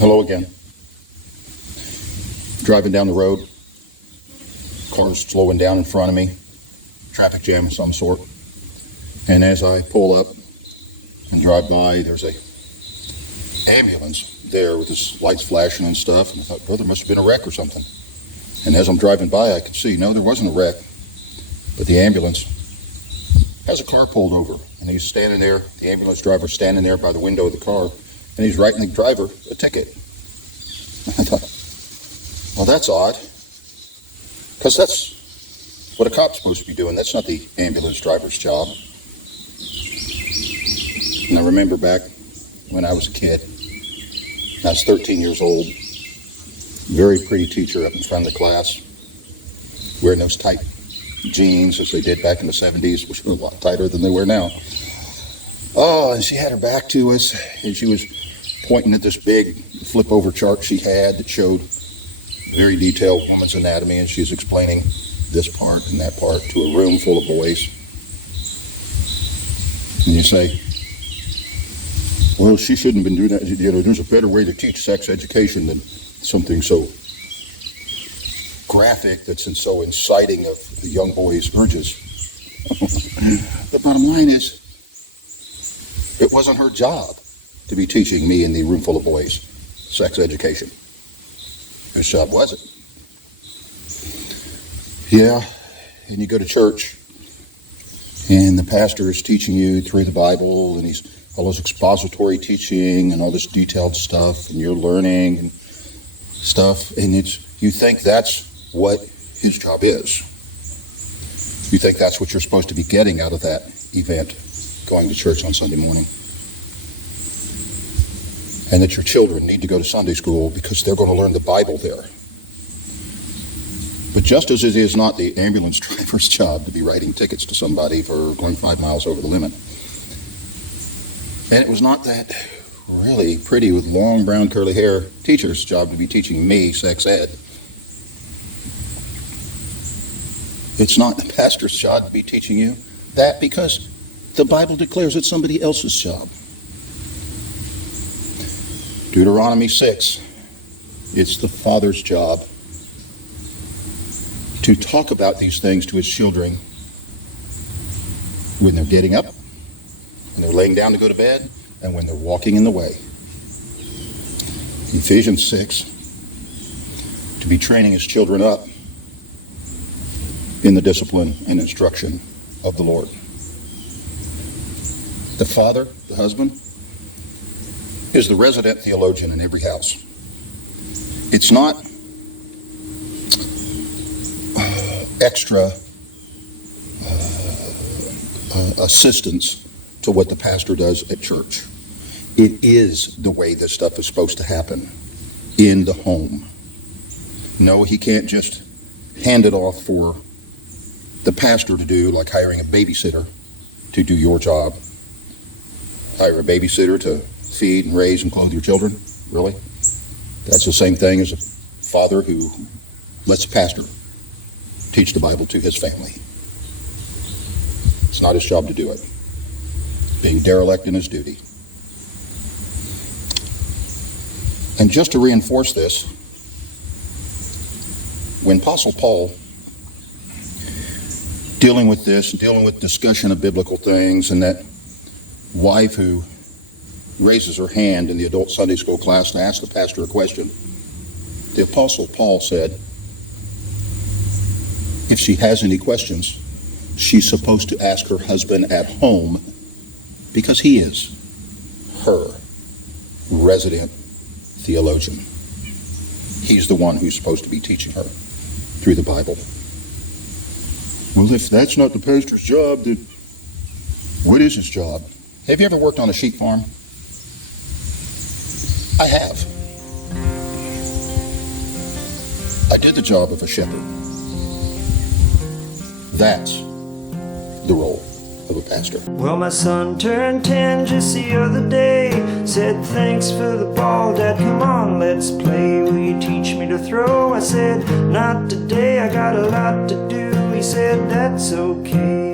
Hello again. Driving down the road, cars slowing down in front of me, traffic jam of some sort. And as I pull up and drive by, there's a ambulance there with its lights flashing and stuff. And I thought, well, there must have been a wreck or something. And as I'm driving by, I could see, no, there wasn't a wreck. But the ambulance has a car pulled over. And he's standing there, the ambulance driver's standing there by the window of the car. And he's writing the driver a ticket. I thought, well, that's odd. Because that's what a cop's supposed to be doing. That's not the ambulance driver's job. And I remember back when I was a kid. I was 13 years old. Very pretty teacher up in front of the class. Wearing those tight jeans as they did back in the 70s, which were a lot tighter than they wear now. Oh, and she had her back to us, and she was pointing at this big flip-over chart she had that showed very detailed woman's anatomy, and she's explaining this part and that part to a room full of boys. And you say, well, she shouldn't have been doing that. You know, there's a better way to teach sex education than something so graphic that's so inciting of the young boys' urges. The bottom line is, it wasn't her job to be teaching me and the room full of boys sex education. Whose job was it? Yeah, and you go to church, and the pastor is teaching you through the Bible, and he's all this expository teaching and all this detailed stuff, and you're learning and stuff, and you think that's what his job is. You think that's what you're supposed to be getting out of that event, going to church on Sunday morning. And that your children need to go to Sunday school because they're going to learn the Bible there. But just as it is not the ambulance driver's job to be writing tickets to somebody for going 5 miles over the limit, and it was not that really pretty with long brown curly hair teacher's job to be teaching me sex ed. It's not the pastor's job to be teaching you that because the Bible declares it's somebody else's job. Deuteronomy 6, it's the father's job to talk about these things to his children when they're getting up, when they're laying down to go to bed, and when they're walking in the way. Ephesians 6, to be training his children up in the discipline and instruction of the Lord. The father, the husband, is the resident theologian in every house. It's not extra assistance to what the pastor does at church. It is the way this stuff is supposed to happen in the home. No, he can't just hand it off for the pastor to do, like hiring a babysitter to do your job. Hire a babysitter to feed and raise and clothe your children? Really? That's the same thing as a father who lets a pastor teach the Bible to his family. It's not his job to do it. Being derelict in his duty. And just to reinforce this, when Apostle Paul, dealing with this, dealing with discussion of biblical things, and that wife who raises her hand in the adult Sunday school class to ask the pastor a question, the Apostle Paul said, if she has any questions, she's supposed to ask her husband at home because he is her resident theologian. He's the one who's supposed to be teaching her through the Bible. Well, if that's not the pastor's job, then what is his job? Have you ever worked on a sheep farm? I have. I did the job of a shepherd. That's the role of a pastor. Well, my son turned 10 just the other day. Said, thanks for the ball, Dad, come on, let's play. Will you teach me to throw? I said, not today, I got a lot to do. He said, that's okay.